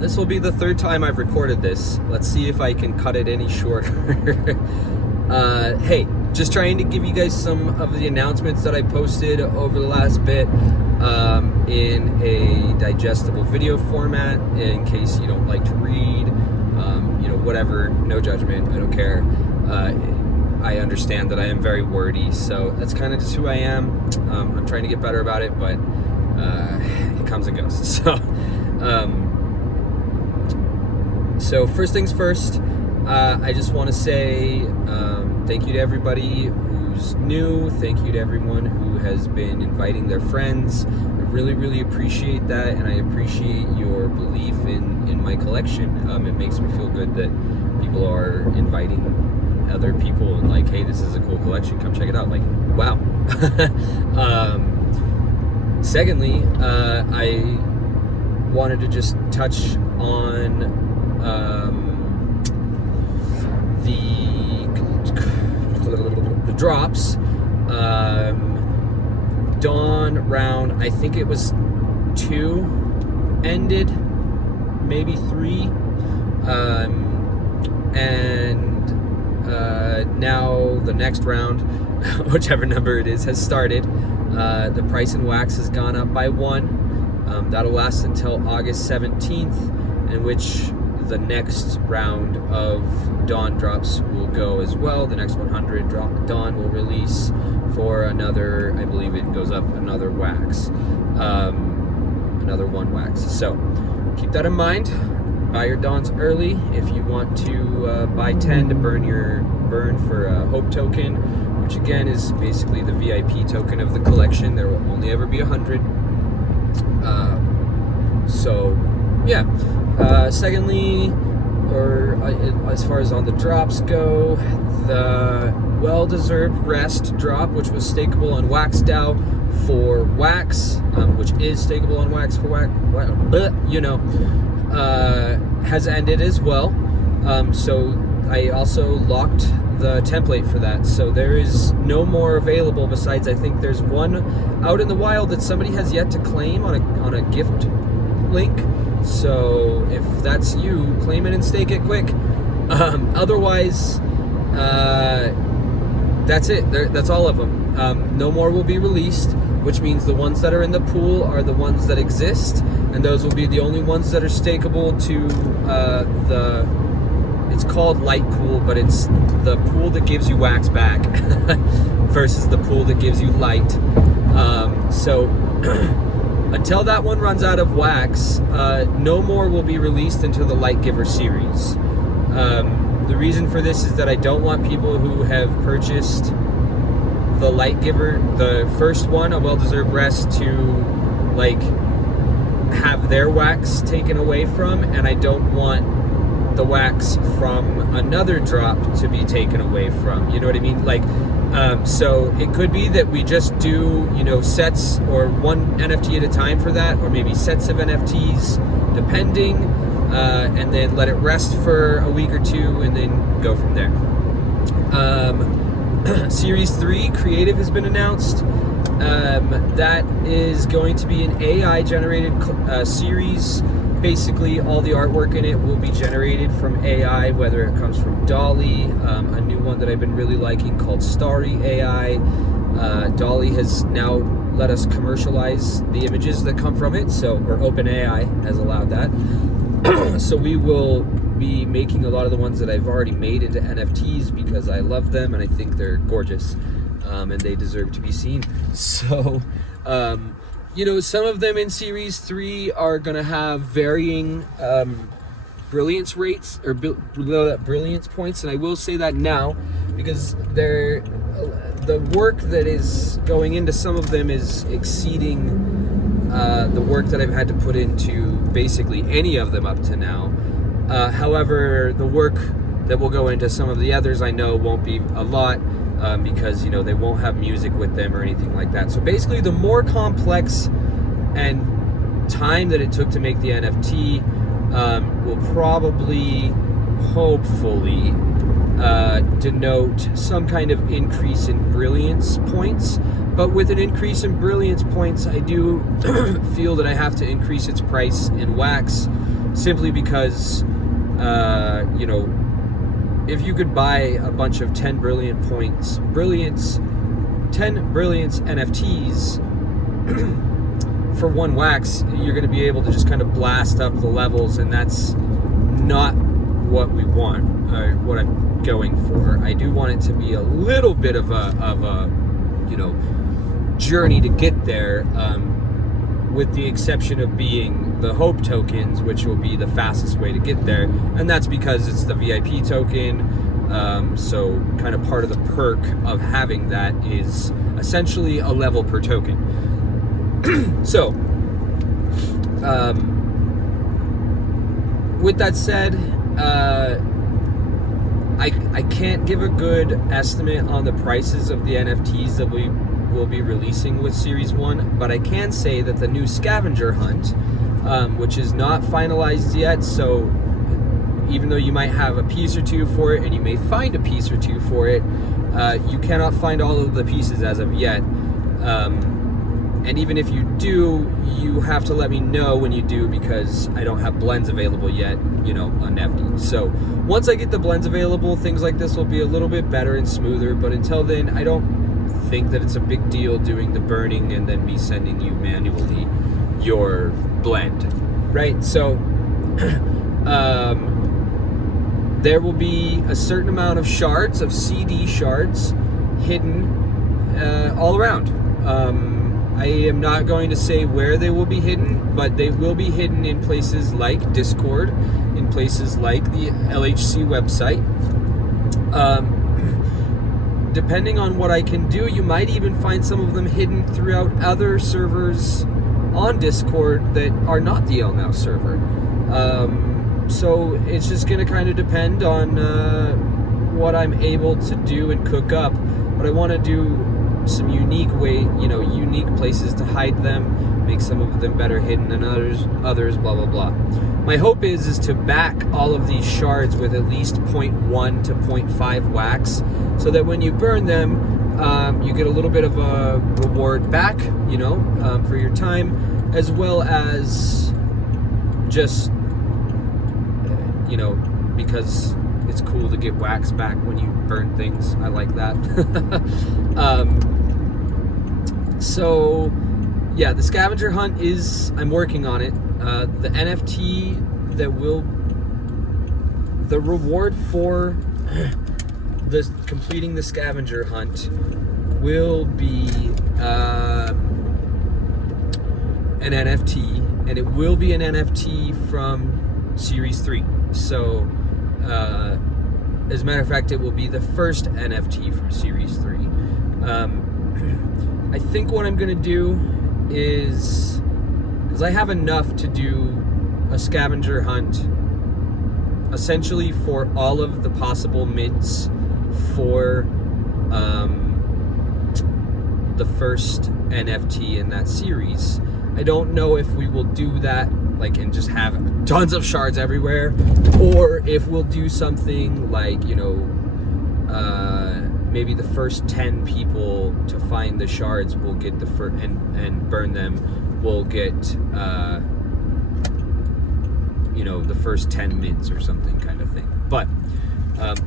This will be the third time I've recorded this. Let's see if I can cut it any shorter. Hey, just trying to give you guys some of the announcements that I posted over the last bit in a digestible video format, in case you don't like to read, whatever, no judgment, I don't care. I understand that I am very wordy, so that's kind of just who I am. I'm trying to get better about it, but it comes and goes. So first things first, I just want to say thank you to everybody who's new. Thank you to everyone who has been inviting their friends. I really, really appreciate that, and I appreciate your belief in my collection. It makes me feel good that people are inviting other people and like, hey, this is a cool collection, come check it out. Like, wow. Secondly, I wanted to just touch on the drops. Dawn round, I think it was 2 ended, maybe 3, and now the next round, whichever number it is, has started. The price in wax has gone up by 1. That'll last until August 17th, in which the next round of Dawn drops will go as well. The next 100 Dawn will release for another, I believe it goes up another wax, another 1 wax. So keep that in mind. Buy your Dawns early. If you want to buy 10 to burn for a Hope token, which again is basically the VIP token of the collection. There will only ever be 100. So yeah. Secondly, or as far as on the drops go, the well-deserved rest drop, which was stakeable on Wax DAO for wax, which is stakeable on wax for wax, has ended as well. So I also locked the template for that, so there is no more available. Besides, I think there's one out in the wild that somebody has yet to claim on a gift link. So if that's you, claim it and stake it quick. Otherwise, that's it. That's all of them. No more will be released, which means the ones that are in the pool are the ones that exist, and those will be the only ones that are stakeable to it's called light pool, but it's the pool that gives you wax back versus the pool that gives you light. So until that one runs out of wax, no more will be released into the Light Giver series. The reason for this is that I don't want people who have purchased the Light Giver, the first one, A Well-Deserved Rest, to like have their wax taken away from, and I don't want the wax from another drop to be taken away from. You know what I mean? Like, so it could be that we just do, sets or one NFT at a time for that, or maybe sets of NFTs, depending, and then let it rest for a week or 2 and then go from there. Series 3 Creative has been announced. That is going to be an AI generated series. Basically, all the artwork in it will be generated from AI, whether it comes from DALL-E, a new one that I've been really liking called Starry AI. DALL-E has now let us commercialize the images that come from it, or OpenAI has allowed that. So we will be making a lot of the ones that I've already made into NFTs because I love them and I think they're gorgeous, and they deserve to be seen. So, some of them in Series 3 are going to have varying brilliance rates or brilliance points, and I will say that now because the work that is going into some of them is exceeding the work that I've had to put into basically any of them up to now. However, the work that will go into some of the others I know won't be a lot. Because they won't have music with them or anything like that. So basically, the more complex and time that it took to make the NFT will probably, hopefully, denote some kind of increase in brilliance points. But with an increase in brilliance points, I do feel that I have to increase its price in wax simply because, if you could buy a bunch of 10 brilliance NFTs for one wax, you're going to be able to just kind of blast up the levels, and that's not what we want, what I'm going for. I do want it to be a little bit of a journey to get there, with the exception of being the hope tokens, which will be the fastest way to get there, and that's because it's the VIP token. So kind of part of the perk of having that is essentially a level per token. So with that said, I can't give a good estimate on the prices of the NFTs that we will be releasing with Series 1, but I can say that the new Scavenger Hunt, which is not finalized yet, so even though you might have a piece or two for it, and you may find a piece or two for it, you cannot find all of the pieces as of yet. And even if you do, you have to let me know when you do, because I don't have blends available yet, on Nifty. So once I get the blends available, things like this will be a little bit better and smoother, but until then, I don't think that it's a big deal doing the burning and then me sending you manually your blend, right? So there will be a certain amount of shards, of CD shards, hidden all around. I am not going to say where they will be hidden, but they will be hidden in places like Discord, in places like the LHC website. Depending on what I can do, you might even find some of them hidden throughout other servers on Discord that are not the LNow server. So it's just going to kind of depend on what I'm able to do and cook up. But I want to do some unique places to hide them, make some of them better hidden than others, blah, blah, blah. My hope is to back all of these shards with at least 0.1 to 0.5 wax, so that when you burn them, you get a little bit of a reward back, for your time, as well as just, because it's cool to get wax back when you burn things. I like that. So yeah, the Scavenger Hunt I'm working on it. The NFT the reward for completing the Scavenger Hunt will be an NFT, and it will be an NFT from Series 3. So, as a matter of fact, it will be the first NFT from Series 3. I think what I'm going to do is, because I have enough to do a Scavenger Hunt essentially for all of the possible mints for the first NFT in that series. I don't know if we will do that and just have tons of shards everywhere, or if we'll do something like, maybe the first 10 people to find the shards will get the first, and burn them, will get the first 10 mints or something kind of thing. But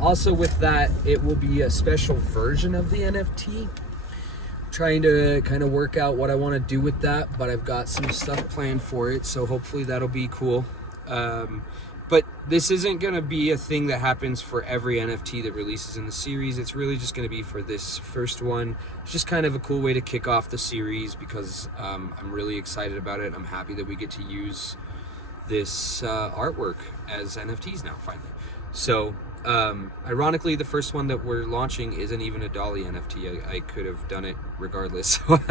also with that, it will be a special version of the NFT. Trying to kind of work out what I want to do with that, but I've got some stuff planned for it, so hopefully that'll be cool. But this isn't going to be a thing that happens for every NFT that releases in the series. It's really just going to be for this first one. It's just kind of a cool way to kick off the series, because I'm really excited about it. I'm happy that we get to use this artwork as NFTs now, finally. So ironically, the first one that we're launching isn't even a Dolly NFT. I could have done it regardless of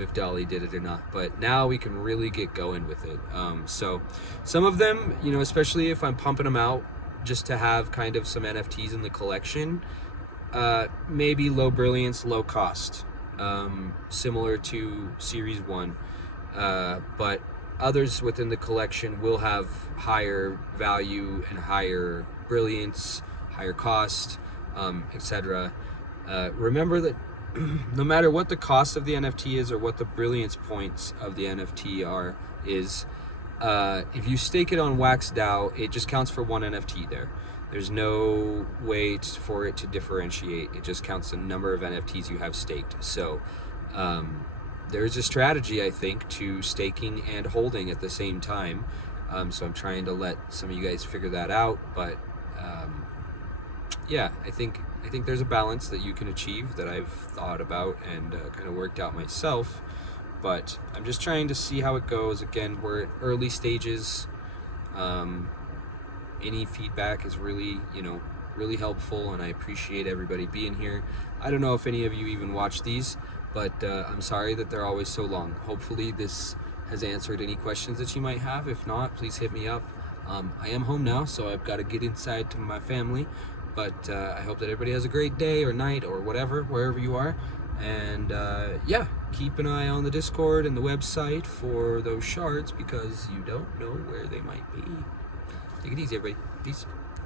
if Dolly did it or not, but now we can really get going with it. So some of them, especially if I'm pumping them out just to have kind of some NFTs in the collection, maybe low brilliance, low cost, similar to Series 1, but others within the collection will have higher value and higher brilliance, higher cost, etc. Remember that no matter what the cost of the NFT is or what the brilliance points of the NFT is, if you stake it on Wax DAO, it just counts for one NFT there. There's no way for it to differentiate. It just counts the number of NFTs you have staked. So there's a strategy, I think, to staking and holding at the same time. So I'm trying to let some of you guys figure that out. But yeah, I think there's a balance that you can achieve that I've thought about and kind of worked out myself. But I'm just trying to see how it goes. Again, we're at early stages. Any feedback is really, really helpful, and I appreciate everybody being here. I don't know if any of you even watch these, but I'm sorry that they're always so long. Hopefully this has answered any questions that you might have. If not, please hit me up. I am home now, so I've got to get inside to my family, but I hope that everybody has a great day or night or whatever, wherever you are. And yeah, keep an eye on the Discord and the website for those shards, because you don't know where they might be. Take it easy, everybody. Peace.